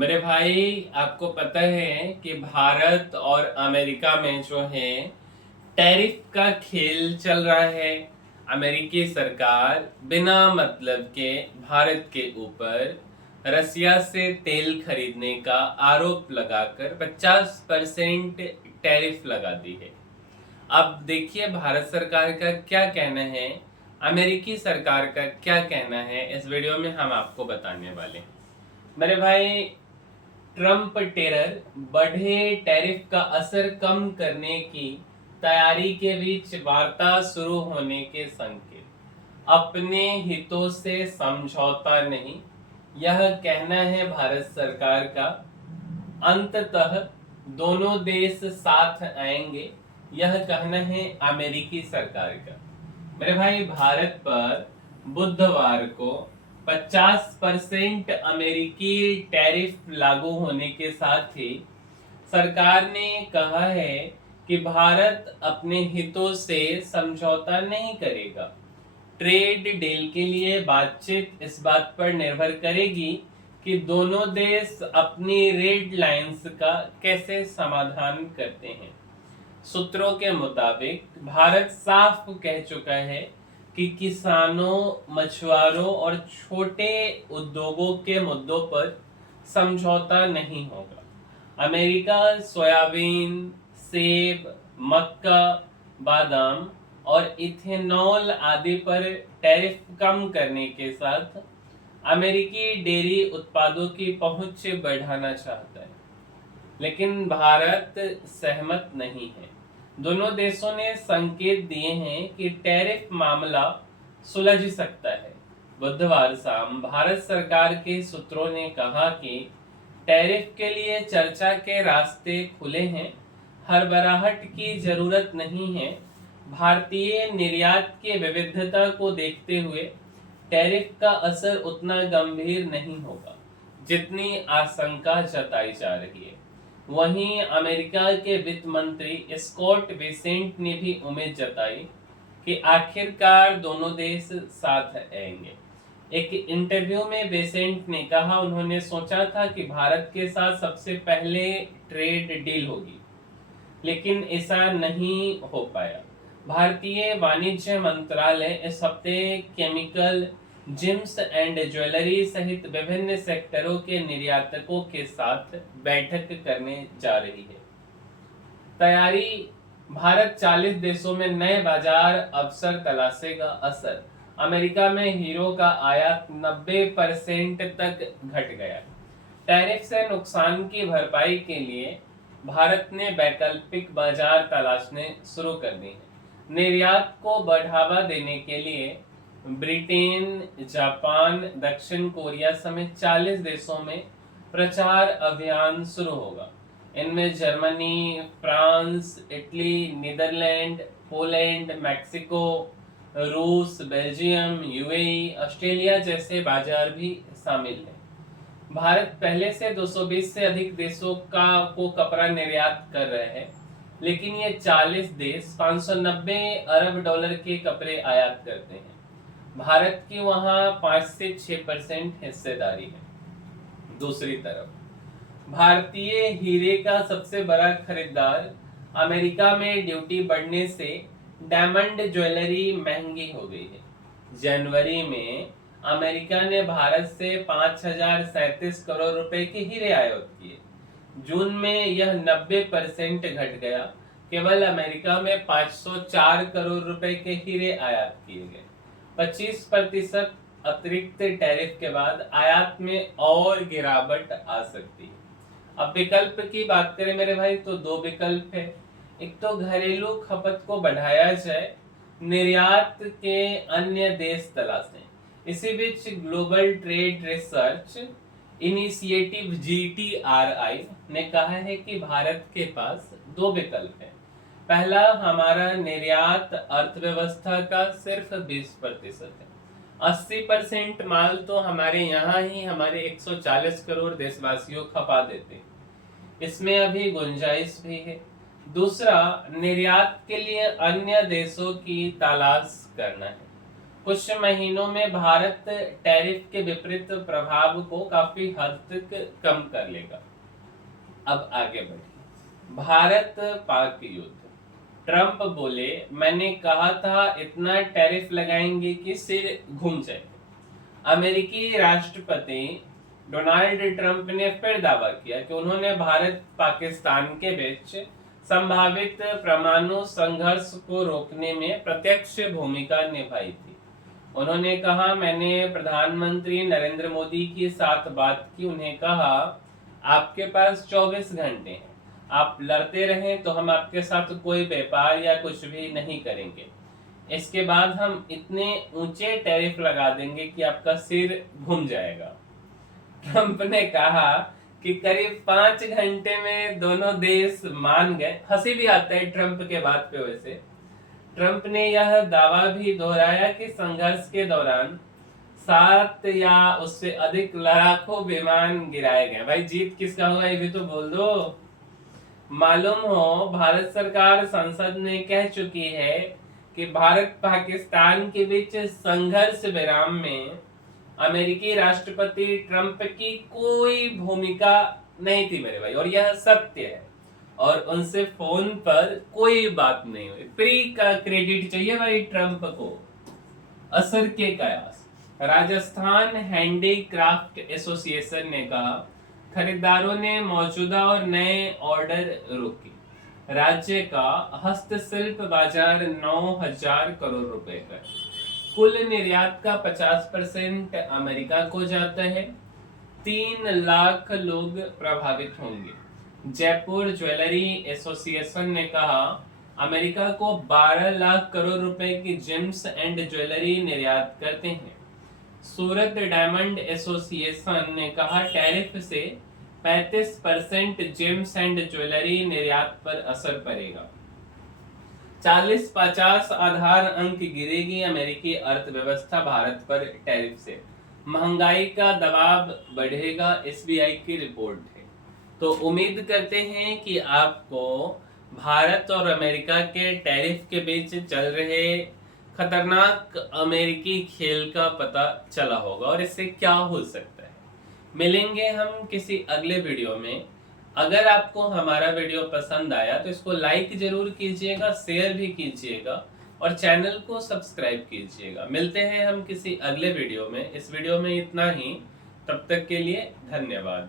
मेरे भाई, आपको पता है कि भारत और अमेरिका में जो है टैरिफ का खेल चल रहा है। अमेरिकी सरकार बिना मतलब के भारत के ऊपर रसिया से तेल खरीदने का आरोप लगाकर 50% टैरिफ लगा दी है। अब देखिए भारत सरकार का क्या कहना है, अमेरिकी सरकार का क्या कहना है, इस वीडियो में हम आपको बताने वाले हैं। मेरे भाई, ट्रंप टेरर बढ़े टैरिफ का असर कम करने की तैयारी के बीच वार्ता शुरू होने के संकेत। अपने हितों से समझौता नहीं, यह कहना है भारत सरकार का। अंततः दोनों देश साथ आएंगे, यह कहना है अमेरिकी सरकार का। मेरे भाई, भारत पर बुधवार को 50% अमेरिकी टैरिफ लागू होने के साथ ही सरकार ने कहा है कि भारत अपने हितों से समझौता नहीं करेगा। ट्रेड डील के लिए बातचीत इस बात पर निर्भर करेगी कि दोनों देश अपनी रेड लाइंस का कैसे समाधान करते हैं। सूत्रों के मुताबिक भारत साफ कह चुका है कि किसानों, मछुआरों और छोटे उद्योगों के मुद्दों पर समझौता नहीं होगा। अमेरिका सोयाबीन, सेब, मक्का, बादाम और इथेनॉल आदि पर टैरिफ कम करने के साथ अमेरिकी डेयरी उत्पादों की पहुंच बढ़ाना चाहता है, लेकिन भारत सहमत नहीं है। दोनों देशों ने संकेत दिए हैं कि टैरिफ मामला सुलझ सकता है। बुधवार शाम भारत सरकार के सूत्रों ने कहा कि टैरिफ के लिए चर्चा के रास्ते खुले हैं, हड़बड़ाहट की जरूरत नहीं है। भारतीय निर्यात की विविधता को देखते हुए टैरिफ का असर उतना गंभीर नहीं होगा जितनी आशंका जताई जा रही है। वहीं अमेरिका के वित्त मंत्री स्कॉट बेसेंट ने भी उम्मीद जताई कि आखिरकार दोनों देश साथ आएंगे। एक इंटरव्यू में बेसेंट ने कहा, उन्होंने सोचा था कि भारत के साथ सबसे पहले ट्रेड डील होगी, लेकिन ऐसा नहीं हो पाया। भारतीय वाणिज्य मंत्रालय इस हफ्ते केमिकल, जिम्स एंड ज्वेलरी सहित विभिन्न सेक्टरों के निर्यातकों के साथ बैठक करने जा रही है। तैयारी, भारत 40 देशों में नए बाजार अवसर तलाशेगा। असर, अमेरिका में हीरो का आयात 90% तक घट गया। टैरिफ से नुकसान की भरपाई के लिए भारत ने वैकल्पिक बाजार तलाशने शुरू कर दी है। निर्यात को बढ़ावा देने के लिए ब्रिटेन, जापान, दक्षिण कोरिया समेत 40 देशों में प्रचार अभियान शुरू होगा। इनमें Germany, France, Italy, Netherland, Poland, Mexico, रूस, बेल्जियम, यूएई, ऑस्ट्रेलिया जैसे बाजार भी शामिल हैं। भारत पहले से 220 से अधिक देशों को कपड़ा निर्यात कर रहे हैं, लेकिन ये 40 देश 590 अरब डॉलर के कपड़े आयात करते हैं। भारत की वहां 5 से 6% हिस्सेदारी है। दूसरी तरफ भारतीय हीरे का सबसे बड़ा खरीदार अमेरिका में ड्यूटी बढ़ने से डायमंड ज्वेलरी महंगी हो गई है। जनवरी में अमेरिका ने भारत से 5,037 करोड़ रुपए के हीरे आयात किए। जून में यह 90% घट गया। केवल अमेरिका में 504 करोड़ रुपए के हीरे आयात किए गए। 25% अतिरिक्त टैरिफ के बाद आयात में और गिरावट आ सकती है। अब विकल्प की बात करें मेरे भाई, तो दो विकल्प है। एक तो घरेलू खपत को बढ़ाया जाए, निर्यात के अन्य देश तलाशें। इसी बीच global trade research initiative GTRI ने कहा है कि भारत के पास दो विकल्प है। पहला, हमारा निर्यात अर्थव्यवस्था का सिर्फ 20% है। 80% माल तो हमारे यहाँ ही हमारे 140 करोड़ देशवासियों खपा देते हैं, इसमें अभी गुंजाइश भी है। दूसरा, निर्यात के लिए अन्य देशों की तलाश करना है। कुछ महीनों में भारत टैरिफ के विपरीत प्रभाव को काफी हद तक कम कर लेगा। अब आगे बढ़िए, भारत पाक युद्ध। ट्रंप बोले, मैंने कहा था इतना टैरिफ लगाएंगे कि सिर घूम जाए। अमेरिकी राष्ट्रपति डोनाल्ड ट्रंप ने फिर दावा किया कि उन्होंने भारत पाकिस्तान के बीच संभावित परमाणु संघर्ष को रोकने में प्रत्यक्ष भूमिका निभाई थी। उन्होंने कहा, मैंने प्रधानमंत्री नरेंद्र मोदी के साथ बात की, उन्हें कहा आपके पास 24 घंटे हैं, आप लड़ते रहें तो हम आपके साथ कोई व्यापार या कुछ भी नहीं करेंगे। इसके बाद हम इतने ऊंचे टैरिफ लगा देंगे कि आपका सिर घूम जाएगा। ट्रंप ने कहा कि करीब 5 घंटे में दोनों देश मान गए। हंसी भी आता है ट्रंप के बात पे। वैसे ट्रंप ने यह दावा भी दोहराया कि संघर्ष के दौरान 7 या उससे अधिक लड़ाकू विमान गिराए गए। भाई जीत किसका होगा ये भी तो बोल दो। मालूम हो, भारत सरकार संसद में कह चुकी है कि भारत पाकिस्तान के बीच संघर्ष विराम में अमेरिकी राष्ट्रपति ट्रंप की कोई भूमिका नहीं थी मेरे भाई, और यह सत्य है। और उनसे फोन पर कोई बात नहीं हुई। फ्री का क्रेडिट चाहिए भाई ट्रंप को। असर के कयास। राजस्थान हैंडीक्राफ्ट एसोसिएशन ने कहा, खरीदारों ने मौजूदा और नए ऑर्डर रोके। राज्य का हस्तशिल्प बाजार 9,000 करोड़ रुपए का। कुल निर्यात का 50% अमेरिका को जाता है। 3 लाख लोग प्रभावित होंगे। जयपुर ज्वेलरी एसोसिएशन ने कहा, अमेरिका को 12 लाख करोड़ रुपए की जेम्स एंड ज्वेलरी निर्यात करते हैं। सूरत डायमंड एसोसिएशन ने कहा, टैरिफ से 35% जेम्स एंड ज्वेलरी निर्यात पर असर पड़ेगा। 40-50 आधार अंक गिरेगी अमेरिकी अर्थव्यवस्था भारत पर टैरिफ से। महंगाई का दबाव बढ़ेगा, एसबीआई की रिपोर्ट है। तो उम्मीद करते हैं कि आपको भारत और अमेरिका के टैरिफ के बीच चल रहे खतरनाक अमेरिकी खेल का पता चला होगा और इससे क्या हो सकता है। मिलेंगे हम किसी अगले वीडियो में। अगर आपको हमारा वीडियो पसंद आया तो इसको लाइक जरूर कीजिएगा, शेयर भी कीजिएगा और चैनल को सब्सक्राइब कीजिएगा। मिलते हैं हम किसी अगले वीडियो में। इस वीडियो में इतना ही। तब तक के लिए धन्यवाद।